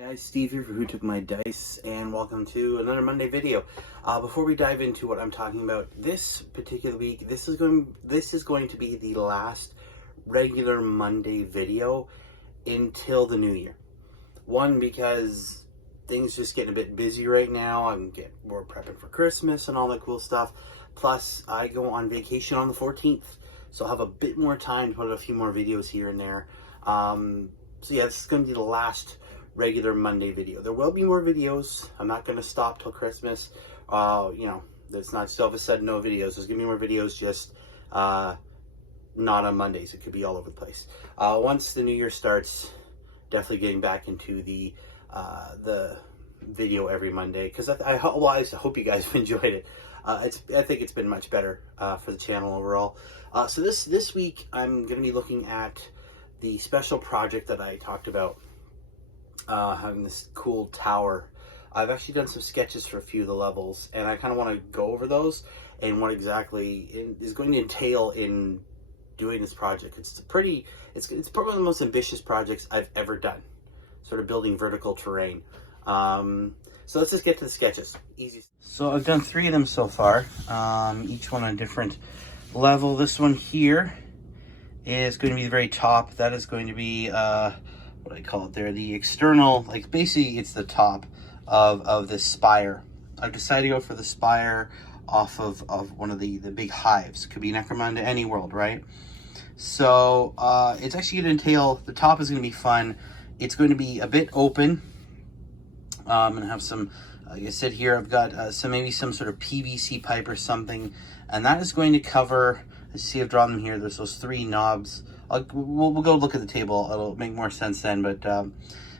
Guys, Steve here for Who Took My Dice, and welcome to another Monday video. Before we dive into what I'm talking about this particular week, this is going to be the last regular Monday video until the new year. One, because things just getting a bit busy right now. We're prepping for Christmas and all that cool stuff. Plus, I go on vacation on the 14th, so I'll have a bit more time to put a few more videos here and there. So yeah, this is going to be the last regular Monday video. There will be more videos. I'm not going to stop till Christmas. There's not just all of a sudden no videos. There's going to be more videos, just not on Mondays. It could be all over the place. Once the new year starts, definitely getting back into the video every Monday, because I hope you guys have enjoyed it. I think it's been much better for the channel overall. So this week I'm going to be looking at the special project that I talked about, having this cool tower. I've actually done some sketches for a few of the levels, and I kind of want to go over those and what exactly is going to entail in doing this project. It's probably one of the most ambitious projects I've ever done, sort of building vertical terrain. So let's just get to the sketches. Easy. So I've done 3 of them so far, each one on a different level. This one here is going to be the very top. That is going to be what I call it there, the external, like basically it's the top of this spire. I've decided to go for the spire off of one of the big hives. Could be Necromunda, any world, right? So it's actually going to entail, the top is going to be fun. It's going to be a bit open. I'm going to have some, like I said here, I've got maybe some sort of PVC pipe or something, and that is going to cover, let's see, I've drawn them here. There's those 3 knobs. We'll go look at the table. It'll make more sense then. But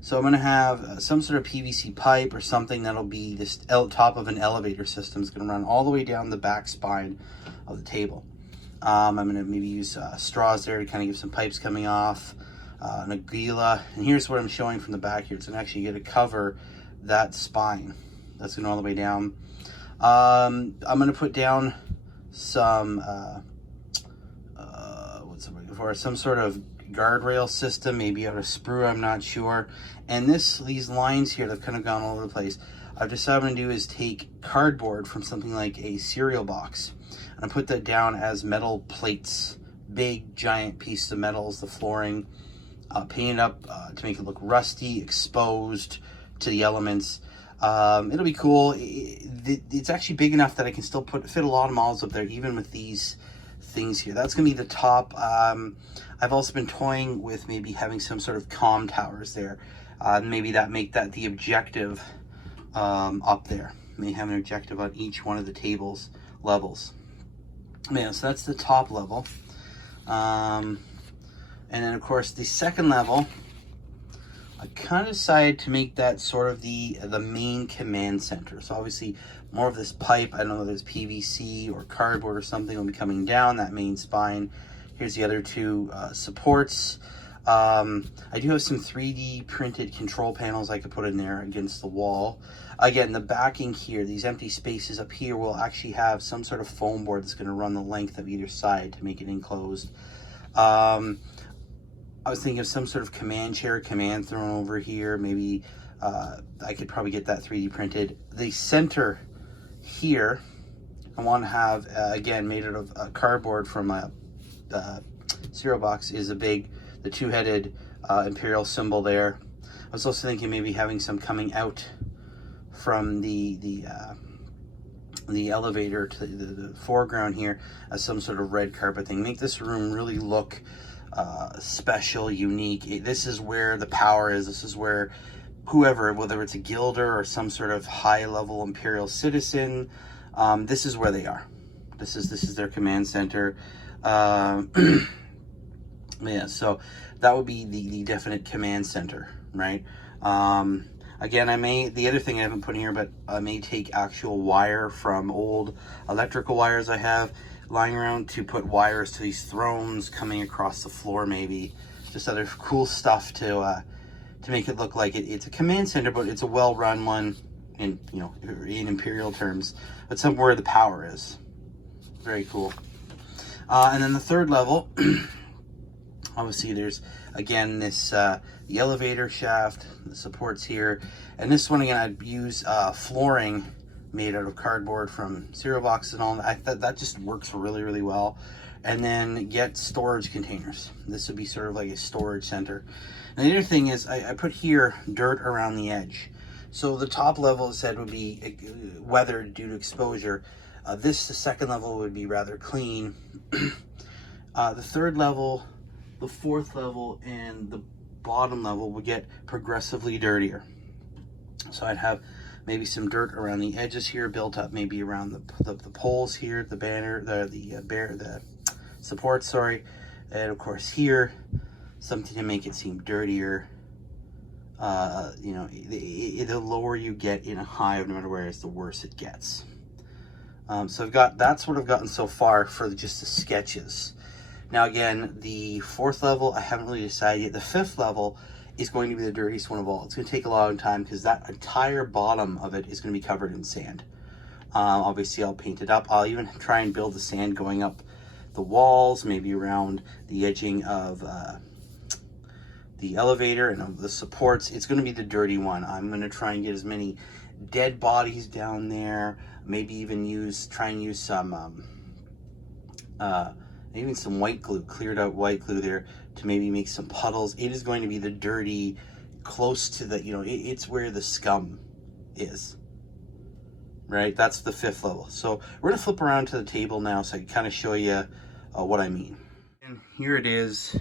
so I'm going to have some sort of PVC pipe or something that'll be this top of an elevator system. It's going to run all the way down the back spine of the table. I'm going to maybe use straws there to kind of give some pipes coming off, an aguila. And here's what I'm showing from the back here. It's going to actually get to cover that spine. That's going all the way down. I'm going to put down some for some sort of guardrail system, maybe out of sprue, I'm not sure. And these lines here that have kind of gone all over the place, I've decided what I'm going to do is take cardboard from something like a cereal box, and I put that down as metal plates, big giant pieces of metal as the flooring, paint it up to make it look rusty, exposed to the elements. It'll be cool. It's actually big enough that I can still fit a lot of models up there, even with these things here. That's gonna be the top. I've also been toying with maybe having some sort of comm towers there. Maybe make that the objective up there. May have an objective on each one of the tables levels. Yeah, so that's the top level. And then of course the second level, I kind of decided to make that sort of the main command center. So obviously more of this pipe, I don't know whether it's PVC or cardboard or something, will be coming down that main spine. Here's the other 2 supports. I do have some 3D printed control panels I could put in there against the wall. Again, the backing here, these empty spaces up here, will actually have some sort of foam board that's going to run the length of either side to make it enclosed. I was thinking of some sort of command throne over here. Maybe I could probably get that 3D printed. The center here, I want to have, again, made out of cardboard from a cereal box, is the 2-headed imperial symbol there. I was also thinking maybe having some coming out from the elevator to the foreground here as some sort of red carpet thing. Make this room really look special, unique. This is where the power is. This is where whoever, whether it's a guilder or some sort of high-level imperial citizen, this is where they are. This is their command center. Yeah, so that would be the definite command center, right? Again, the other thing I haven't put in here, but I may take actual wire from old electrical wires I have lying around to put wires to these thrones coming across the floor, maybe. Just other cool stuff to make it look like it's a command center, but it's a well-run one in imperial terms, but somewhere the power is. Very cool. And then the third level, Obviously there's, again, this the elevator shaft, the supports here. And this one, again, I'd use flooring made out of cardboard from cereal boxes and all. That just works really, really well. And then get storage containers. This would be sort of like a storage center. And the other thing is I put here dirt around the edge. So the top level, it said, would be weathered due to exposure. The second level would be rather clean. The third level, the fourth level, and the bottom level would get progressively dirtier. So I'd have maybe some dirt around the edges here, built up maybe around the poles here, the banner, the supports, sorry, and of course here, something to make it seem dirtier. You know, the lower you get in a hive, no matter where it is, the worse it gets. So that's what I've gotten so far for just the sketches. Now again, the fourth level, I haven't really decided yet. The fifth level is going to be the dirtiest one of all. It's going to take a long time because that entire bottom of it is going to be covered in sand. Obviously, I'll paint it up. I'll even try and build the sand going up the walls, maybe around the edging of the elevator and of the supports. It's going to be the dirty one. I'm going to try and get as many dead bodies down there. Maybe even try and use some even some white glue, cleared out white glue there to maybe make some puddles. It is going to be the dirty, close to the, you know, it's where the scum is, right? That's the fifth level. So we're gonna flip around to the table now so I can kind of show you what I mean. And here it is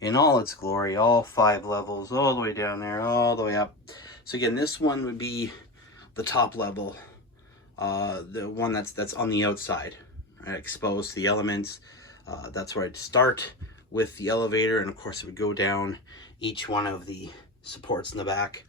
in all its glory, all 5 levels, all the way down there, all the way up. So again, this one would be the top level, the one that's on the outside, right? Exposed to the elements. That's where I'd start with the elevator, and of course it would go down each one of the supports in the back.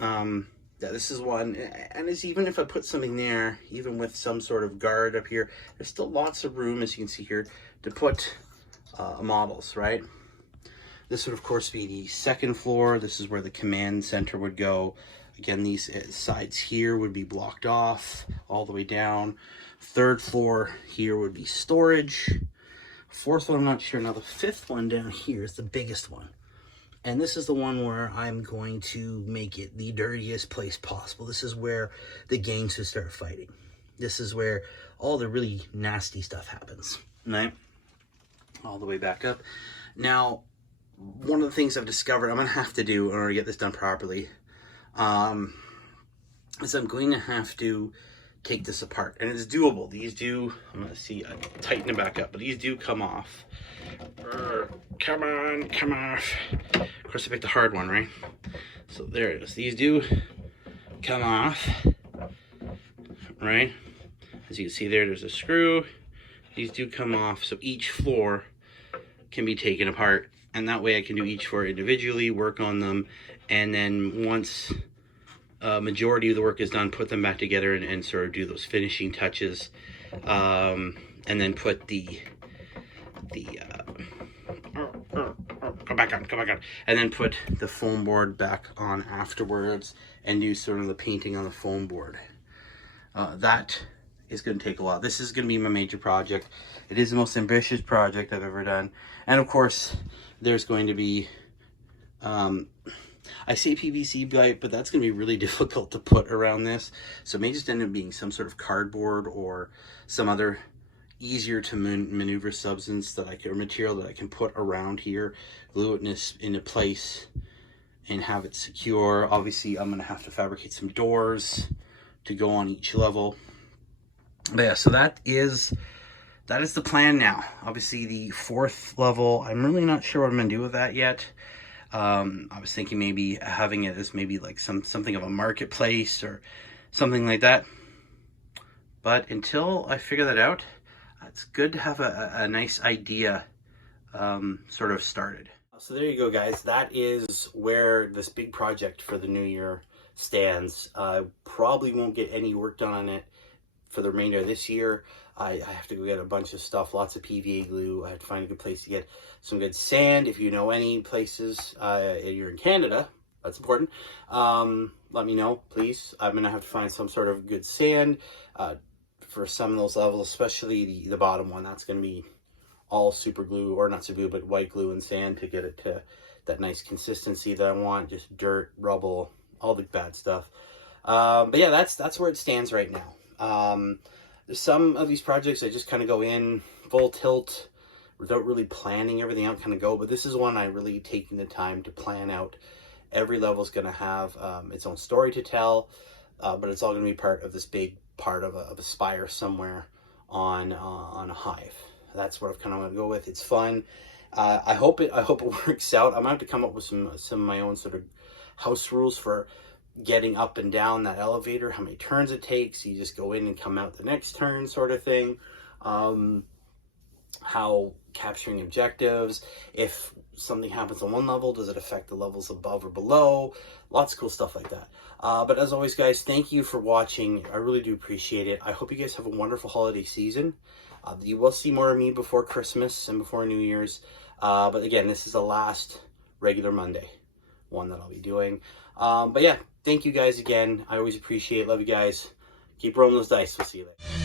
Yeah, this is one, and it's, even if I put something there, even with some sort of guard up here, there's still lots of room, as you can see here, to put models, right? This would of course be the second floor. This is where the command center would go. Again, these sides here would be blocked off all the way down. Third floor here would be storage. Fourth one, I'm not sure. Now the fifth one down here is the biggest one. And this is the one where I'm going to make it the dirtiest place possible. This is where the gangs would start fighting. This is where all the really nasty stuff happens, right? All the way back up. Now, one of the things I've discovered I'm going to have to do in order to get this done properly is I'm going to have to take this apart, and it's doable. These do, I'm gonna see, I tighten it back up, but these do come off. Come on, come off. Of course I picked the hard one, right? So there it is. These do come off, right? As you can see there's a screw. These do come off, so each floor can be taken apart, and that way I can do each floor individually, work on them, and then once majority of the work is done, put them back together and sort of do those finishing touches, and then put come back on, and then put the foam board back on afterwards and do sort of the painting on the foam board. That is going to take a while. This is going to be my major project. It is the most ambitious project I've ever done, and of course there's going to be I say PVC pipe, but that's going to be really difficult to put around this. So it may just end up being some sort of cardboard or some other easier to maneuver substance that or material that I can put around here, glue it into place and have it secure. Obviously, I'm going to have to fabricate some doors to go on each level. But yeah, so that is the plan now. Obviously, the fourth level, I'm really not sure what I'm going to do with that yet. I was thinking maybe having it as maybe like something of a marketplace or something like that. But until I figure that out, it's good to have a nice idea sort of started. So there you go, guys. That is where this big project for the new year stands. I probably won't get any work done on it for the remainder of this year. I have to go get a bunch of stuff, lots of PVA glue. I have to find a good place to get some good sand. If you know any places, you're in Canada, that's important. Let me know, please. I'm going to have to find some sort of good sand for some of those levels, especially the bottom one. That's going to be all super glue, or not super glue, but white glue and sand to get it to that nice consistency that I want. Just dirt, rubble, all the bad stuff. But yeah, that's where it stands right now. Some of these projects I just kind of go in full tilt without really planning everything out, kind of go. But this is one I really taking the time to plan out. Every level is going to have its own story to tell, but it's all going to be part of this big part of a spire somewhere on a hive. That's what I've kind of want to go with. It's fun. I hope it works out. I'm gonna have to come up with some of my own sort of house rules for getting up and down that elevator, how many turns it takes. You just go in and come out the next turn, sort of thing. How capturing objectives, if something happens on one level, does it affect the levels above or below? Lots of cool stuff like that. But as always, guys, thank you for watching. I really do appreciate it. I hope you guys have a wonderful holiday season. You will see more of me before Christmas and before New Year's. But again, this is the last regular Monday one that I'll be doing. But yeah, thank you guys again. I always appreciate it. Love you guys. Keep rolling those dice. We'll see you later.